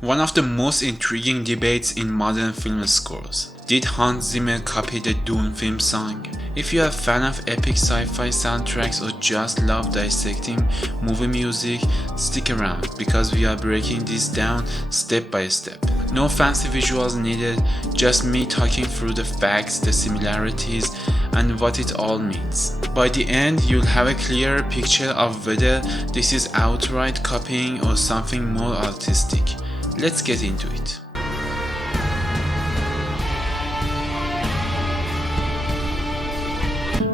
One of the most intriguing debates in modern film scores. Did Hans Zimmer copy the Dune theme song? If you're a fan of epic sci-fi soundtracks or just love dissecting movie music, stick around because we are breaking this down step by step. No fancy visuals needed, just me talking through the facts, the similarities, and what it all means. By the end, you'll have a clearer picture of whether this is outright copying or something more artistic. Let's get into it.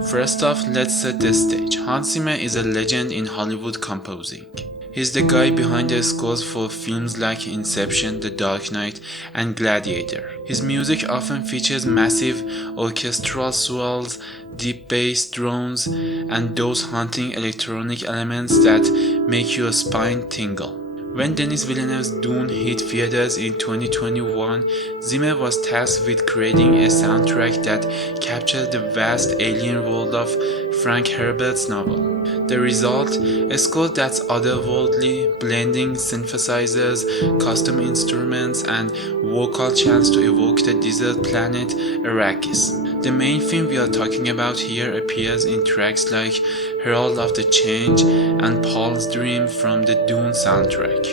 First off, let's set the stage. Hans Zimmer is a legend in Hollywood composing. He's the guy behind the scores for films like Inception, The Dark Knight, and Gladiator. His music often features massive orchestral swells, deep bass drones, and those haunting electronic elements that make your spine tingle. When Denis Villeneuve's Dune hit theaters in 2021, Zimmer was tasked with creating a soundtrack that captured the vast alien world of Frank Herbert's novel. The result? A score that's otherworldly, blending synthesizers, custom instruments, and vocal chants to evoke the desert planet Arrakis. The main theme we are talking about here appears in tracks like Herald of the Change and Paul's Dream from the Dune soundtrack.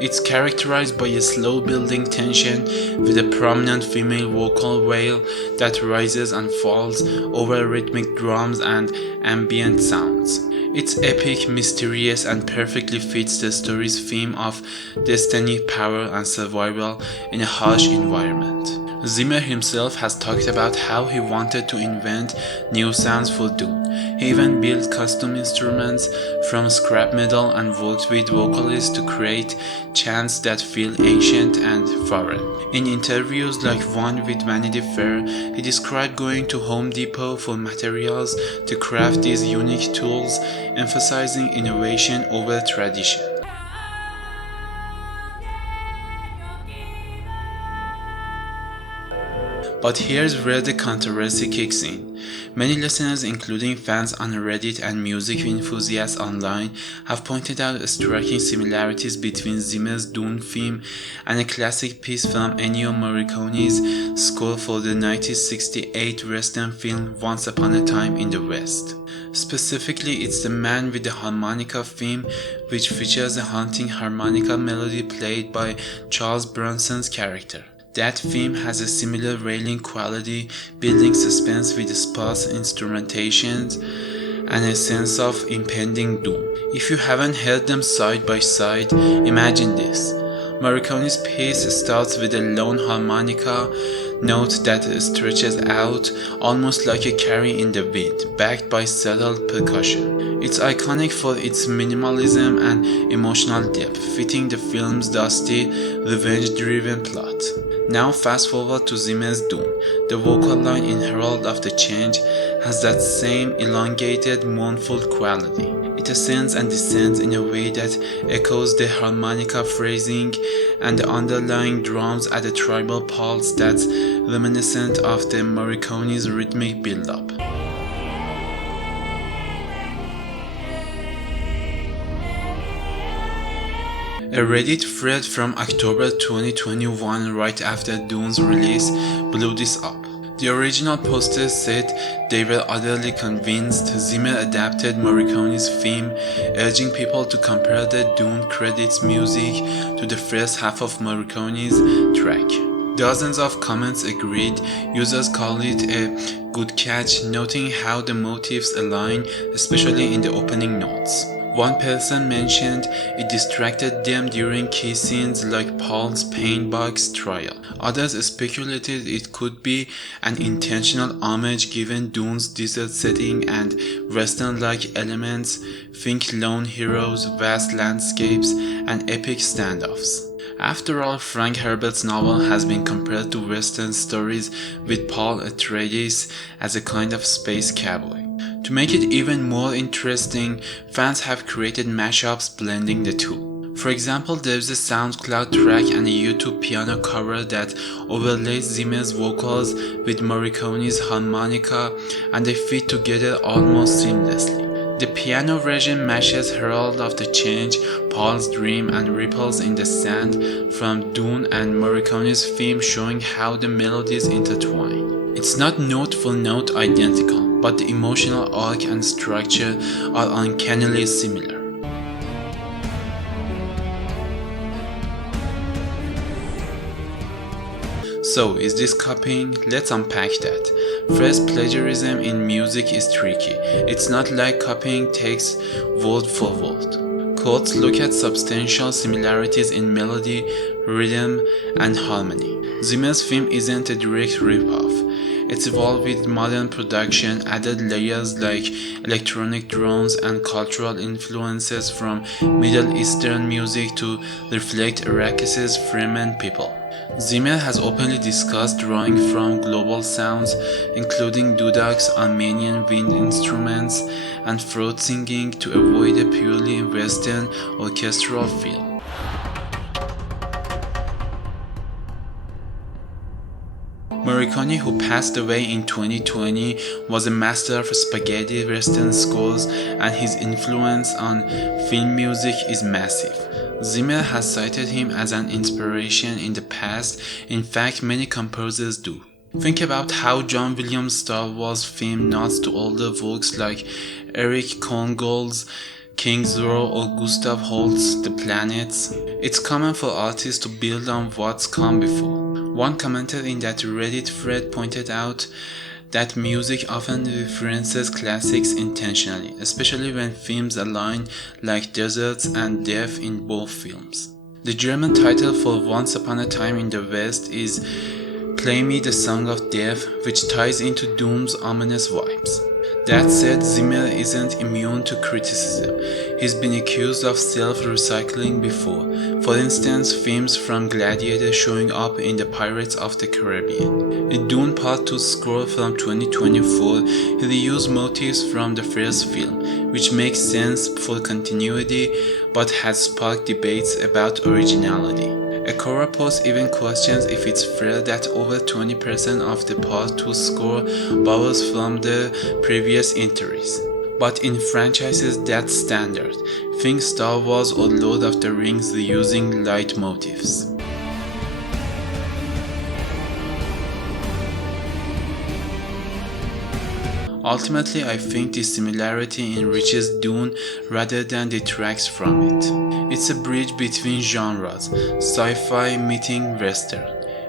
It's characterized by a slow building tension with a prominent female vocal wail that rises and falls over rhythmic drums and ambient sounds. It's epic, mysterious, and perfectly fits the story's theme of destiny, power, and survival in a harsh environment. Zimmer himself has talked about how he wanted to invent new sounds for Dune. He even built custom instruments from scrap metal and worked with vocalists to create chants that feel ancient and foreign. In interviews like one with Vanity Fair, he described going to Home Depot for materials to craft these unique tools, emphasizing innovation over tradition. But here's where the controversy kicks in. Many listeners, including fans on Reddit and music enthusiasts online, have pointed out striking similarities between Zimmer's Dune theme and a classic piece from Ennio Morricone's score for the 1968 Western film Once Upon a Time in the West. Specifically, it's the Man with the Harmonica theme, which features a haunting harmonica melody played by Charles Bronson's character. That theme has a similar wailing quality, building suspense with sparse instrumentations and a sense of impending doom. If you haven't heard them side by side, imagine this. Morricone's piece starts with a lone harmonica note that stretches out almost like a carry in the wind, backed by subtle percussion. It's iconic for its minimalism and emotional depth, fitting the film's dusty, revenge-driven plot. Now fast forward to Zimmer's Dune. The vocal line in Herald of the Change has that same elongated, mournful quality. It ascends and descends in a way that echoes the harmonica phrasing, and the underlying drums add a tribal pulse that's reminiscent of the Morricone's rhythmic build-up. A Reddit thread from October 2021, right after Dune's release, blew this up. The original posters said they were utterly convinced Zimmer adapted Morricone's theme, urging people to compare the Dune credits music to the first half of Morricone's track. Dozens of comments agreed. Users called it a good catch, noting how the motifs align, especially in the opening notes. One person mentioned it distracted them during key scenes like Paul's paint box trial. Others speculated it could be an intentional homage given Dune's desert setting and Western-like elements, think lone heroes, vast landscapes, and epic standoffs. After all, Frank Herbert's novel has been compared to Western stories, with Paul Atreides as a kind of space cowboy. To make it even more interesting, fans have created mashups blending the two. For example, there's a SoundCloud track and a YouTube piano cover that overlays Zimmer's vocals with Morricone's harmonica, and they fit together almost seamlessly. The piano version matches Herald of the Change, Paul's Dream, and Ripples in the Sand from Dune and Morricone's theme, showing how the melodies intertwine. It's not note for note identical, but the emotional arc and structure are uncannily similar. So, is this copying? Let's unpack that. First, plagiarism in music is tricky. It's not like copying takes word for word. Quotes look at substantial similarities in melody, rhythm, and harmony. Zimmer's theme isn't a direct rip-off. It's evolved with modern production, added layers like electronic drones and cultural influences from Middle Eastern music to reflect Iraq's Fremen people. Zimmer has openly discussed drawing from global sounds, including dudaks, Armenian wind instruments, and throat singing to avoid a purely Western orchestral feel. Morricone, who passed away in 2020, was a master of spaghetti western scores, and his influence on film music is massive. Zimmer has cited him as an inspiration in the past. In fact, many composers do. Think about how John Williams' Star Wars theme nods to older works like Eric Korngold's King's Row or Gustav Holst's The Planets. It's common for artists to build on what's come before. One commenter in that Reddit thread pointed out that music often references classics intentionally, especially when themes align, like deserts and death in both films. The German title for Once Upon a Time in the West is Play Me the Song of Death, which ties into Dune's ominous vibes. That said, Zimmer isn't immune to criticism. He's been accused of self-recycling before. For instance, themes from Gladiator showing up in the Pirates of the Caribbean. In Dune Part 2 score from 2024, he reused motifs from the first film, which makes sense for continuity but has sparked debates about originality. A Quora post even questions if it's fair that over 20% of the Part 2 score borrows from the previous entries. But in franchises that's standard. Think Star Wars or Lord of the Rings reusing leitmotifs. Ultimately, I think this similarity enriches Dune rather than detracts from it. It's a bridge between genres, sci-fi meeting western.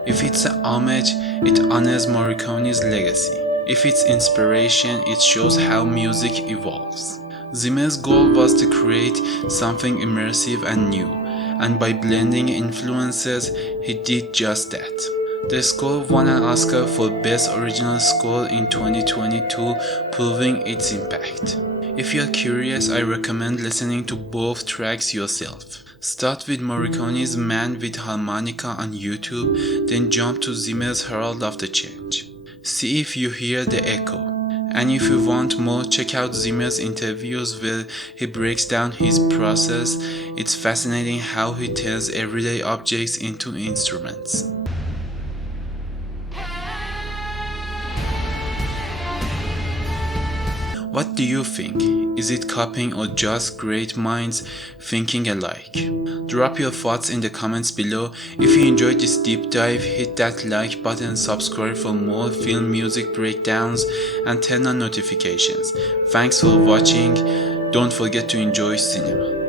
If it's a homage, it honors Morricone's legacy. If it's inspiration, it shows how music evolves. Zimmer's goal was to create something immersive and new, and by blending influences, he did just that. The score won an Oscar for Best Original Score in 2022, proving its impact. If you're curious, I recommend listening to both tracks yourself. Start with Morricone's Man with Harmonica on YouTube, then jump to Zimmer's Herald of the Change. See if you hear the echo. And if you want more, check out Zimmer's interviews where he breaks down his process. It's fascinating how he turns everyday objects into instruments. What do you think? Is it copying or just great minds thinking alike? Drop your thoughts in the comments below. If you enjoyed this deep dive, hit that like button, subscribe for more film music breakdowns, and turn on notifications. Thanks for watching. Don't forget to enjoy cinema.